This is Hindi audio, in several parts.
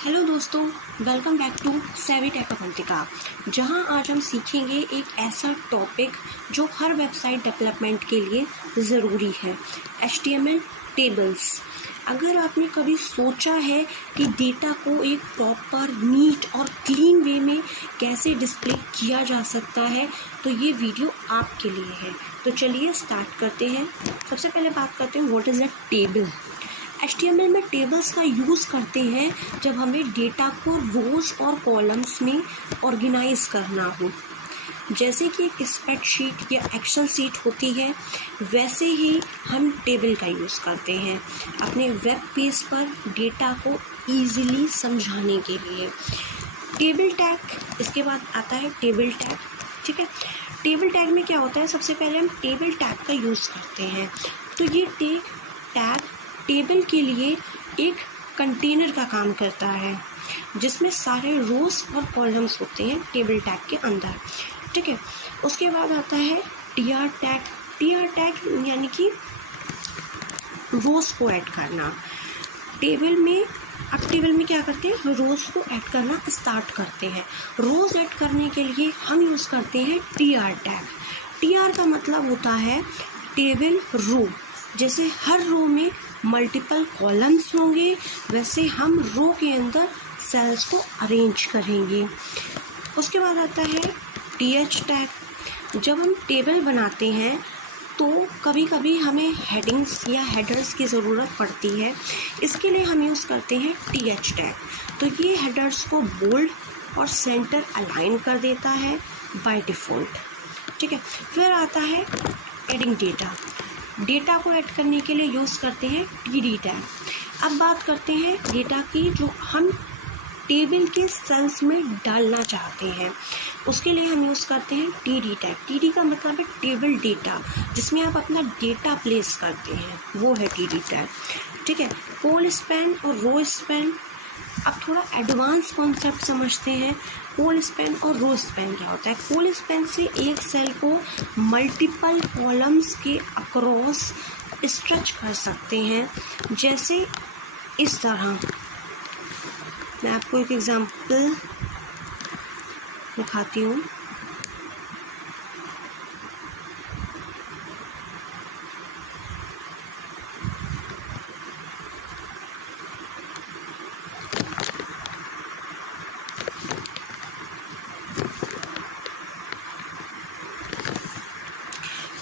हेलो दोस्तों, वेलकम बैक टू सेवी टेक अवंतिका, जहां आज हम सीखेंगे एक ऐसा टॉपिक जो हर वेबसाइट डेवलपमेंट के लिए ज़रूरी है, HTML टेबल्स। अगर आपने कभी सोचा है कि डेटा को एक प्रॉपर नीट और क्लीन वे में कैसे डिस्प्ले किया जा सकता है, तो ये वीडियो आपके लिए है। तो चलिए स्टार्ट करते हैं। सबसे पहले बात करते हैं what is a table. HTML में टेबल्स का यूज़ करते हैं जब हमें डेटा को रोज़ और कॉलम्स में ऑर्गेनाइज करना हो। जैसे कि एक स्प्रेडशीट या एक्सेल शीट होती है, वैसे ही हम टेबल का यूज़ करते हैं अपने वेब पेज पर डेटा को ईज़िली समझाने के लिए। टेबल टैग, इसके बाद आता है टेबल टैग। ठीक है, टेबल टैग में क्या होता है, सबसे पहले हम टेबल टैग का यूज़ करते हैं। तो ये टैग टेबल के लिए एक कंटेनर का काम करता है, जिसमें सारे रोज़ और कॉलम्स होते हैं टेबल टैग के अंदर। ठीक है, उसके बाद आता है टीआर टैग। टीआर टैग यानी कि रोज़ को ऐड करना टेबल में। अब टेबल में क्या करते हैं, रोज़ को ऐड करना स्टार्ट करते हैं। रोज़ ऐड करने के लिए हम यूज़ करते हैं टीआर टैग। टीआर का मतलब होता है टेबल रो। जैसे हर रो में मल्टीपल कॉलम्स होंगे, वैसे हम रो के अंदर सेल्स को अरेंज करेंगे। उसके बाद आता है टीएच टैग। जब हम टेबल बनाते हैं तो कभी कभी हमें हेडिंग्स या हेडर्स की ज़रूरत पड़ती है, इसके लिए हम यूज़ करते हैं टीएच टैग। तो ये हेडर्स को बोल्ड और सेंटर अलाइन कर देता है बाय डिफ़ॉल्ट। ठीक है, फिर आता है एडिंग डेटा। डेटा को ऐड करने के लिए यूज़ करते हैं टीडी टैग। अब बात करते हैं डेटा की जो हम टेबल के सेल्स में डालना चाहते हैं, उसके लिए हम यूज़ करते हैं टीडी टैग। टीडी का मतलब है टेबल डेटा, जिसमें आप अपना डेटा प्लेस करते हैं, वो है टीडी टैग। ठीक है, कॉल स्पैन और रो स्पैन। अब थोड़ा एडवांस कॉन्सेप्ट समझते हैं। कॉल स्पैन और रो स्पैन क्या होता है। कॉल स्पैन से एक सेल को मल्टीपल कॉलम्स के अक्रॉस स्ट्रेच कर सकते हैं, जैसे इस तरह। मैं आपको एक एग्जांपल दिखाती हूँ।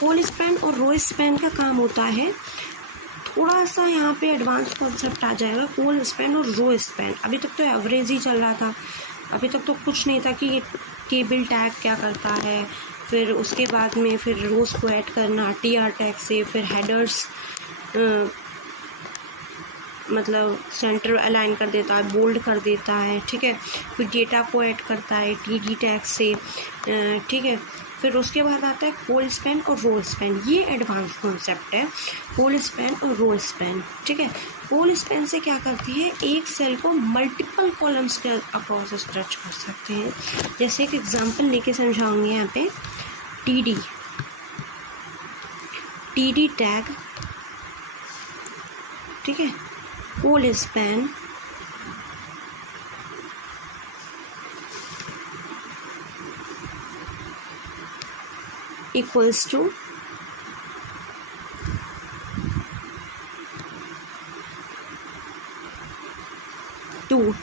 कॉल स्पैन और रो स्पैन का काम होता है, थोड़ा सा यहाँ पे एडवांस कॉन्सेप्ट आ जाएगा। कॉल स्पैन और रो स्पैन, अभी तक तो एवरेज ही चल रहा था, अभी तक तो कुछ नहीं था कि ये टेबल टैग क्या करता है। फिर उसके बाद में फिर रोज़ को ऐड करना टीआर टैग से, फिर हेडर्स मतलब सेंटर अलाइन कर देता है, बोल्ड कर देता है। ठीक है, फिर डेटा को ऐड करता है टीडी टैग से। ठीक है, फिर उसके बाद आता है कॉल स्पैन और रो स्पैन। ये एडवांस कॉन्सेप्ट है, कॉल स्पैन और रो स्पैन। ठीक है, कॉल स्पैन से क्या करती है, एक सेल को मल्टीपल कॉलम्स के अक्रॉस स्ट्रेच कर सकते हैं। जैसे एक एग्जांपल लेके समझाऊंगी यहाँ पे। टीडी टैग, ठीक है, col span, equals to two.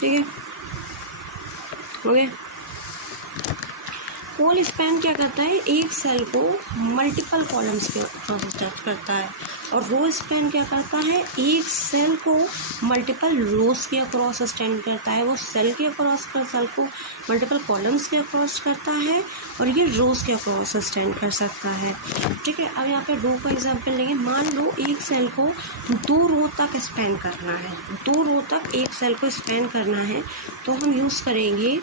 ठीक है, हो गया। कॉल स्पैन क्या करता है, एक सेल को मल्टीपल कॉलम्स के अक्रॉस स्ट्रेच करता है, और रो स्पैन क्या करता है, एक सेल को मल्टीपल रोज के अक्रॉस स्टैंड करता है। वो सेल के अक्रॉस कर सेल को मल्टीपल कॉलम्स के अक्रॉस करता है, और ये रोज के अक्रॉस स्टैंड कर सकता है। ठीक है, अब यहाँ पे रो का एग्जांपल लेंगे। मान लो एक सेल को 2 रो तक स्पैन करना है, 2 रो तक एक सेल को स्पैन करना है, तो हम यूज़ करेंगे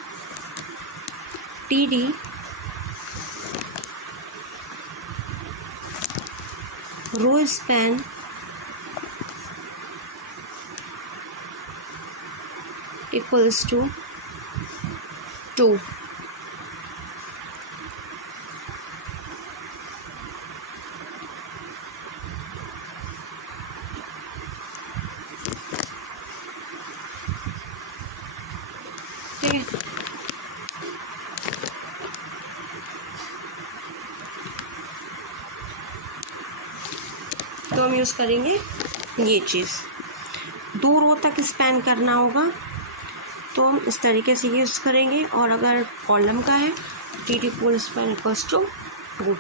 TD row span equals to 2। ठीक है। तो हम यूज़ करेंगे ये चीज़, 2 रो तक स्पैन करना होगा तो हम इस तरीके से यूज़ करेंगे। और अगर कॉलम का है TD full span equals to 2,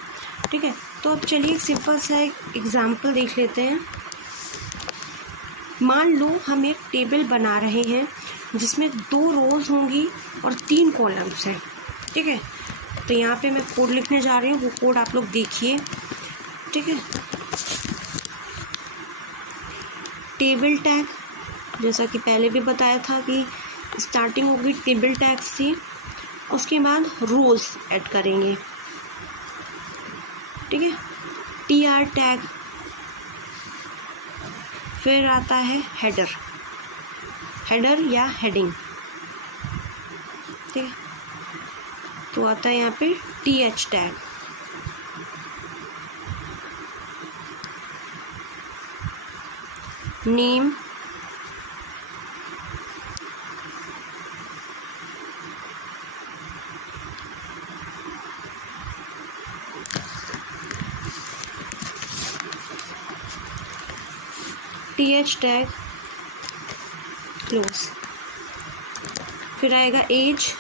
ठीक है। तो अब चलिए एक सिंपल सा एक एग्जाम्पल देख लेते हैं। मान लो हम एक टेबल बना रहे हैं जिसमें 2 रोज़ होंगी और 3 कॉलम्स हैं, ठीक है। तो यहाँ पे मैं कोड लिखने जा रही हूँ, वो कोड आप लोग देखिए, ठीक है। टेबल टैग, जैसा कि पहले भी बताया था कि स्टार्टिंग होगी टेबल टैग से, उसके बाद रोज़ ऐड करेंगे, ठीक है। TR टैग, फिर आता है हेडर या हेडिंग, ठीक है। तो आता है यहाँ पे TH tag, name, TH tag close, फिर आएगा एज,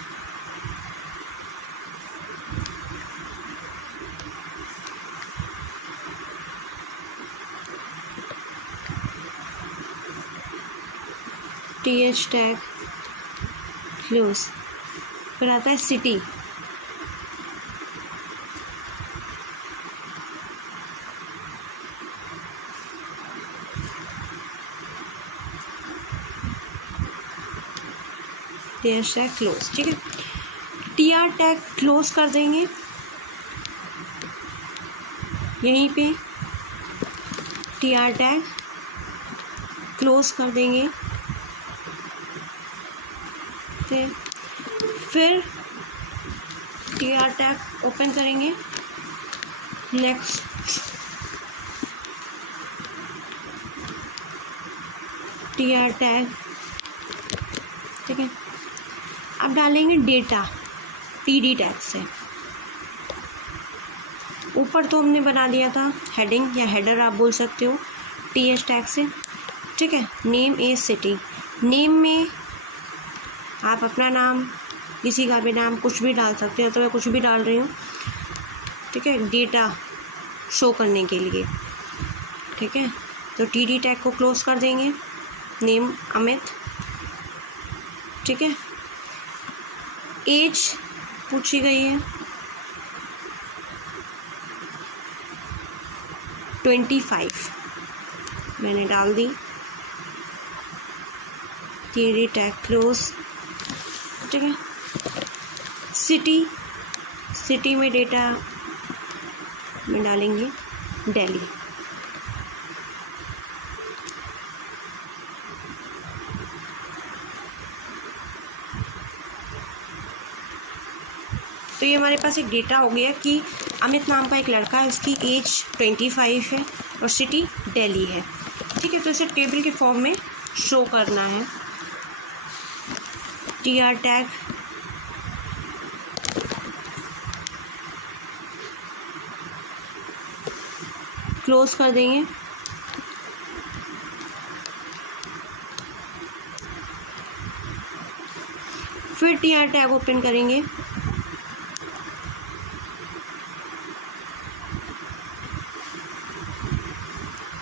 TH टैग क्लोज, फिर आता है सिटी, TH टैग क्लोज, ठीक है। TR टैग क्लोज कर देंगे यहीं पे, TR टैग क्लोज कर देंगे, फिर TR टैग ओपन करेंगे, नेक्स्ट, TR टैग, ठीक है। अब डालेंगे डेटा TD टैग से, ऊपर तो हमने बना दिया था हेडिंग या हेडर आप बोल सकते हो TH टैग से, ठीक है। नेम इज सिटी, नेम में आप अपना नाम, किसी का भी नाम, कुछ भी डाल सकते हो, तो मैं कुछ भी डाल रही हूँ, ठीक है, डेटा शो करने के लिए, ठीक है। तो TD टैग को क्लोज कर देंगे, नेम अमित, ठीक है। एज पूछी गई है 25, मैंने डाल दी, TD टैग क्लोज, ठीक है। सिटी में डेटा में डालेंगे दिल्ली, तो ये हमारे पास एक डेटा हो गया कि अमित नाम का एक लड़का है, उसकी एज 25 है और सिटी दिल्ली है, ठीक है। तो इसे टेबल के फॉर्म में शो करना है। TR टैग क्लोज कर देंगे, फिर TR टैग ओपन करेंगे,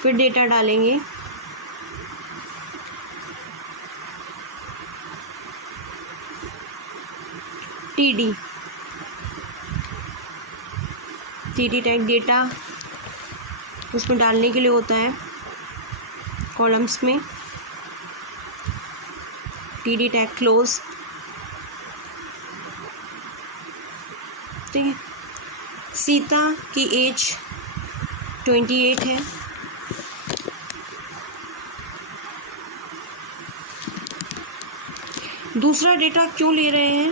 फिर डेटा डालेंगे, TD टैग डेटा उसमें डालने के लिए होता है कॉलम्स में, TD टैग क्लोज, ठीक है। सीता की एज 28 है, दूसरा डेटा क्यों ले रहे हैं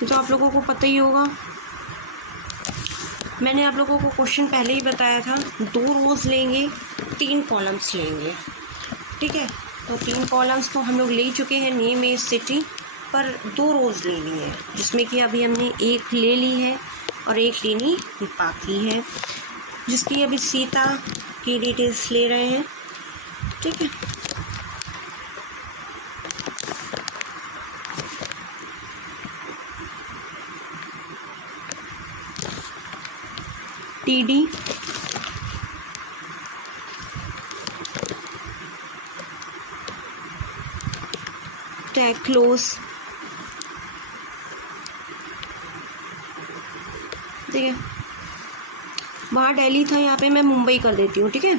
ये तो आप लोगों को पता ही होगा, मैंने आप लोगों को क्वेश्चन पहले ही बताया था, 2 रोज़ लेंगे, 3 कॉलम्स लेंगे, ठीक है। तो 3 कॉलम्स तो हम लोग ले चुके हैं, नेम इज सिटी, पर 2 रोज़ लेनी है, जिसमें कि अभी हमने एक ले ली है और एक लेनी बाकी है, जिसकी अभी सीता की डिटेल्स ले रहे हैं। ठीक है, TD टैग क्लोज। ठीक है, वहाँ दिल्ली था, यहाँ पे मैं मुंबई कर देती हूँ। ठीक है,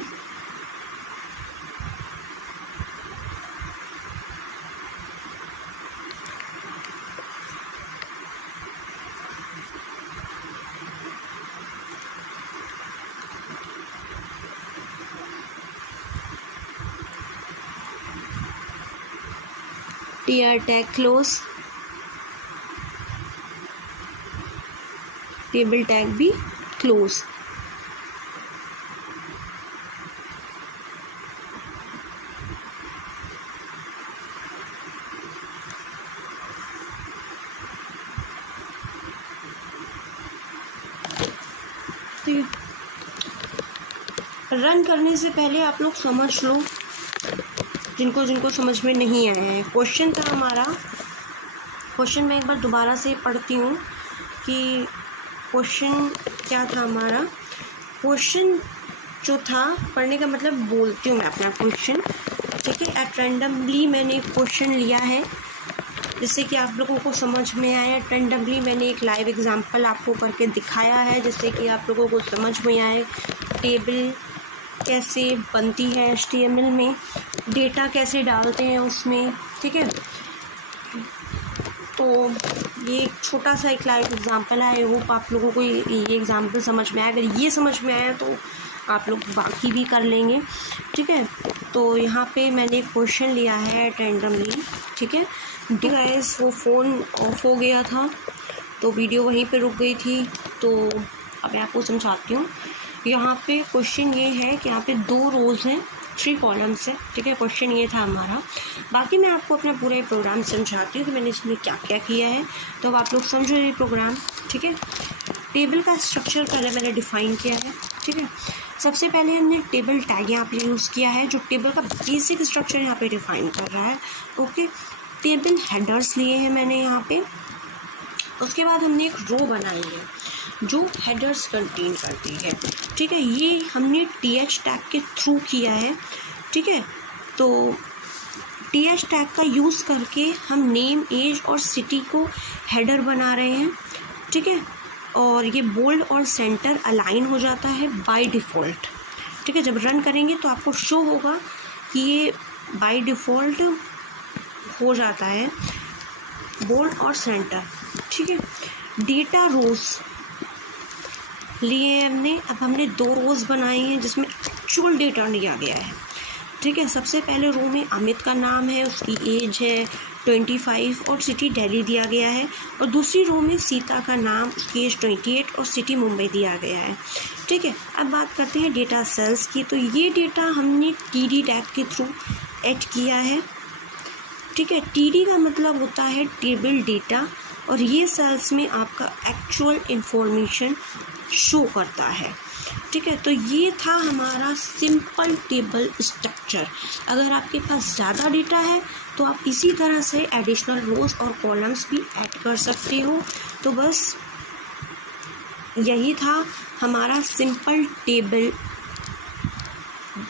TR tag close, table tag भी क्लोज। ठीक है, रन करने से पहले आप लोग समझ लो, जिनको जिनको समझ में नहीं आया है। क्वेश्चन था हमारा, क्वेश्चन मैं एक बार दोबारा से पढ़ती हूँ कि क्वेश्चन क्या था हमारा। क्वेश्चन जो था, पढ़ने का मतलब बोलती हूँ मैं अपना क्वेश्चन। ठीक है, एट रैंडमली मैंने एक क्वेश्चन लिया है जिससे कि आप लोगों को समझ में आया। रैंडमली मैंने एक लाइव एग्जांपल आपको करके दिखाया है जिससे कि आप लोगों को समझ में आए टेबल कैसे बनती है HTML में, डेटा कैसे डालते हैं उसमें। ठीक है, तो ये एक छोटा सा एक लाइव एग्जांपल है। आई होप आप लोगों को ये एग्जांपल समझ में आया। अगर ये समझ में आया तो आप लोग बाकी भी कर लेंगे। ठीक है, तो यहाँ पे मैंने एक क्वेश्चन लिया है रैंडमली। ठीक है, गाइस वो फ़ोन ऑफ हो गया था तो वीडियो वहीं पे रुक गई थी, तो अब मैं आपको समझाती हूँ। यहाँ पे क्वेश्चन ये है कि यहाँ पे 2 रोज़ हैं, 3 कॉलम्स है। ठीक है, क्वेश्चन ये था हमारा। बाकी मैं आपको अपना पूरा ये प्रोग्राम समझाती हूँ कि मैंने इसमें क्या क्या किया है, तो अब आप लोग समझो ये प्रोग्राम। ठीक है, टेबल का स्ट्रक्चर पहले मैंने डिफ़ाइन किया है। ठीक है, सबसे पहले हमने टेबल टैग यहाँ पे यूज़ किया है जो टेबल का बेसिक स्ट्रक्चर यहाँ पे डिफ़ाइन कर रहा है। ओके, टेबल हेडर्स लिए हैं मैंने यहाँ पे। उसके बाद हमने एक रो बनाई है जो हेडर्स कंटेन करती है। ठीक है, ये हमने TH टैग के थ्रू किया है। ठीक है, तो TH टैग का यूज़ करके हम नेम, एज और सिटी को हेडर बना रहे हैं। ठीक है, और ये बोल्ड और सेंटर अलाइन हो जाता है बाय डिफ़ॉल्ट। ठीक है, जब रन करेंगे तो आपको शो होगा कि ये बाय डिफ़ॉल्ट हो जाता है बोल्ड और सेंटर। ठीक है, डेटा रोज़ लिए हमने। अब हमने 2 रोज़ बनाई हैं जिसमें एक्चुअल डेटा लिया गया है। ठीक है, सबसे पहले रो में अमित का नाम है, उसकी एज है 25 और सिटी दिल्ली दिया गया है। और दूसरी रो में सीता का नाम, उसकी एज 28 और सिटी मुंबई दिया गया है। ठीक है, अब बात करते हैं डेटा सेल्स की। तो ये डेटा हमने TD टैग के थ्रू ऐड किया है। ठीक है, TD का मतलब होता है टेबल डेटा, और ये सेल्स में आपका एक्चुअल इंफॉर्मेशन शो करता है। ठीक है, तो ये था हमारा सिंपल टेबल स्ट्रक्चर। अगर आपके पास ज़्यादा डेटा है तो आप इसी तरह से एडिशनल रोज़ और कॉलम्स भी ऐड कर सकते हो। तो बस यही था हमारा सिंपल टेबल।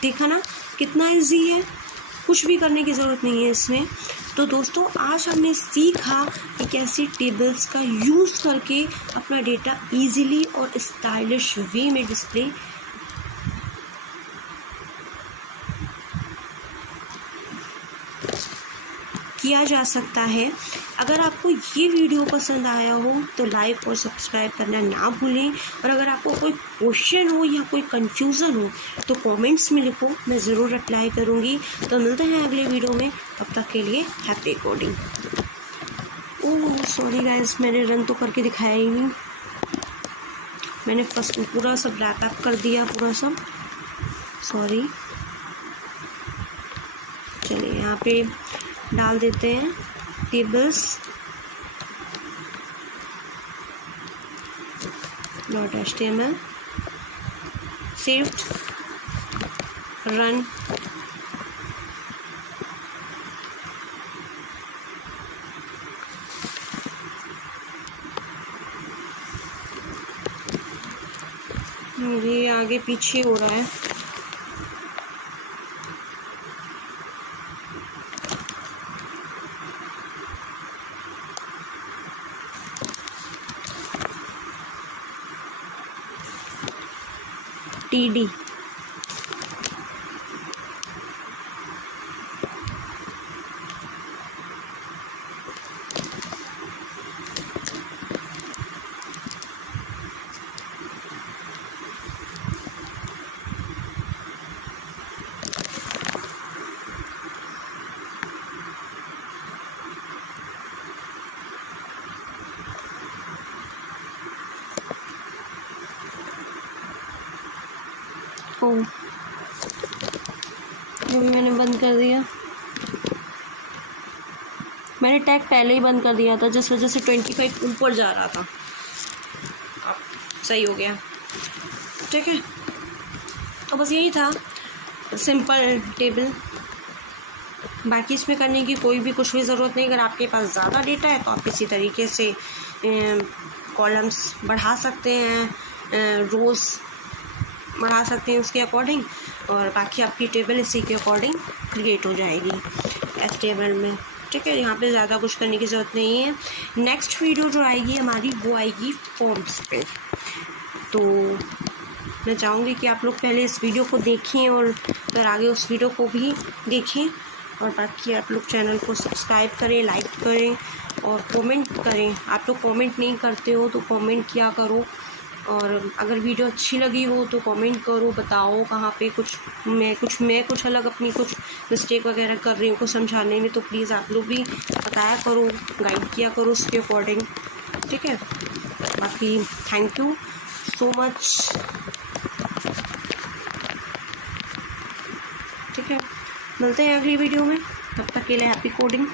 देखा ना कितना इजी है, कुछ भी करने की ज़रूरत नहीं है इसमें। तो दोस्तों, आज हमने सीखा कि कैसे टेबल्स का यूज़ करके अपना डेटा इजीली और स्टाइलिश वे में डिस्प्ले किया जा सकता है। अगर आपको ये वीडियो पसंद आया हो तो लाइक और सब्सक्राइब करना ना भूलें। और अगर आपको कोई क्वेश्चन हो या कोई कंफ्यूज़न हो तो कमेंट्स में लिखो, मैं ज़रूर रिप्लाई करूँगी। तो मिलते हैं अगले वीडियो में, तब तक के लिए happy coding. Oh sorry guys, मैंने रन तो करके दिखाया ही नहीं। मैंने फर्स्ट पूरा सब रैप अप कर दिया, पूरा सब, सॉरी। चलिए यहाँ पे डाल देते हैं टेबल्स। .html, saved, run. ये आगे पीछे हो रहा है। TD ये भी मैंने बंद कर दिया। मैंने टैग पहले ही बंद कर दिया था, जिस वजह से 25 ऊपर जा रहा था। अब सही हो गया, ठीक है। तो बस यही था, सिंपल टेबल। बाकी इसमें करने की कोई भी कुछ भी ज़रूरत नहीं। अगर आपके पास ज़्यादा डेटा है तो आप इसी तरीके से कॉलम्स बढ़ा सकते हैं, रोज़ बढ़ा सकते हैं उसके अकॉर्डिंग, और बाकी आपकी टेबल इसी के अकॉर्डिंग क्रिएट हो जाएगी HTML में, ठीक है। यहाँ पे ज़्यादा कुछ करने की ज़रूरत नहीं है। नेक्स्ट वीडियो जो आएगी हमारी, वो आएगी फॉर्म्स पे। तो मैं चाहूँगी कि आप लोग पहले इस वीडियो को देखें और फिर आगे उस वीडियो को भी देखें, और बाकी आप लोग चैनल को सब्सक्राइब करें, लाइक करें और कमेंट करें। आप लोग कमेंट नहीं करते हो तो कमेंट किया करो, और अगर वीडियो अच्छी लगी हो तो कमेंट करो, बताओ कहाँ पे मैं कुछ अलग अपनी कुछ मिस्टेक वगैरह कर रही हूँ कुछ समझाने में, तो प्लीज़ आप लोग भी बताया करो, गाइड किया करो उसके अकॉर्डिंग, ठीक है। बाकी थैंक यू सो मच, ठीक है। मिलते हैं अगली वीडियो में, तब तक के लिए हैप्पी कोडिंग।